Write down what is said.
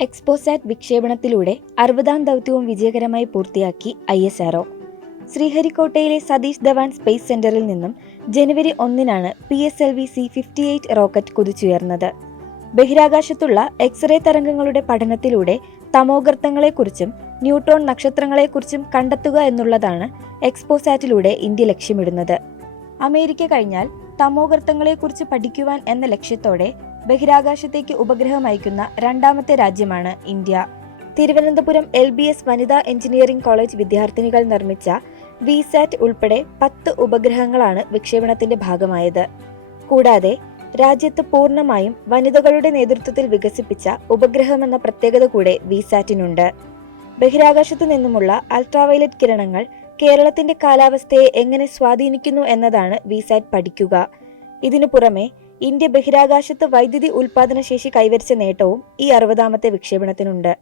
XPoSat വിക്ഷേപണത്തിലൂടെ 60ാം ദൗത്യവും വിജയകരമായി പൂർത്തിയാക്കി ISRO. ശ്രീഹരിക്കോട്ടയിലെ Satheesh Dhawan space സെന്ററിൽ നിന്നും ജനുവരി 1-നാണ് PSLV-C58 റോക്കറ്റ് കുതിച്ചുയർന്നത്. ബഹിരാകാശത്തുള്ള എക്സ്റേ തരംഗങ്ങളുടെ പഠനത്തിലൂടെ തമോഗർത്തങ്ങളെക്കുറിച്ചും ന്യൂട്രോൺ നക്ഷത്രങ്ങളെക്കുറിച്ചും കണ്ടെത്തുക എന്നുള്ളതാണ് എക്സ്പോസാറ്റിലൂടെ ഇന്ത്യ ലക്ഷ്യമിടുന്നത്. അമേരിക്ക കഴിഞ്ഞാൽ തമോഗർത്തങ്ങളെക്കുറിച്ച് പഠിക്കുവാൻ എന്ന ലക്ഷ്യത്തോടെ ബഹിരാകാശത്തേക്ക് ഉപഗ്രഹം അയക്കുന്ന രണ്ടാമത്തെ രാജ്യമാണ് ഇന്ത്യ. തിരുവനന്തപുരം LBS വനിതാ എഞ്ചിനീയറിംഗ് കോളേജ് വിദ്യാർത്ഥിനികൾ നിർമ്മിച്ച VSAT ഉൾപ്പെടെ 10 ഉപഗ്രഹങ്ങളാണ് വിക്ഷേപണത്തിന്റെ ഭാഗമായത്. കൂടാതെ രാജ്യത്ത് പൂർണ്ണമായും വനിതകളുടെ നേതൃത്വത്തിൽ വികസിപ്പിച്ച ഉപഗ്രഹമെന്ന പ്രത്യേകത കൂടെ VSATനുണ്ട്. ബഹിരാകാശത്തു നിന്നുമുള്ള അൾട്രാവയലറ്റ് കിരണങ്ങൾ കേരളത്തിന്റെ കാലാവസ്ഥയെ എങ്ങനെ സ്വാധീനിക്കുന്നു എന്നതാണ് VSAT പഠിക്കുക. ഇതിനു പുറമെ ഇന്ത്യ ബഹിരാകാശത്ത് വൈദ്യുതി ഉൽപാദന ശേഷി കൈവരിച്ച നേട്ടവും ഈ 60ാമത്തെ വിക്ഷേപണത്തിനുണ്ട്.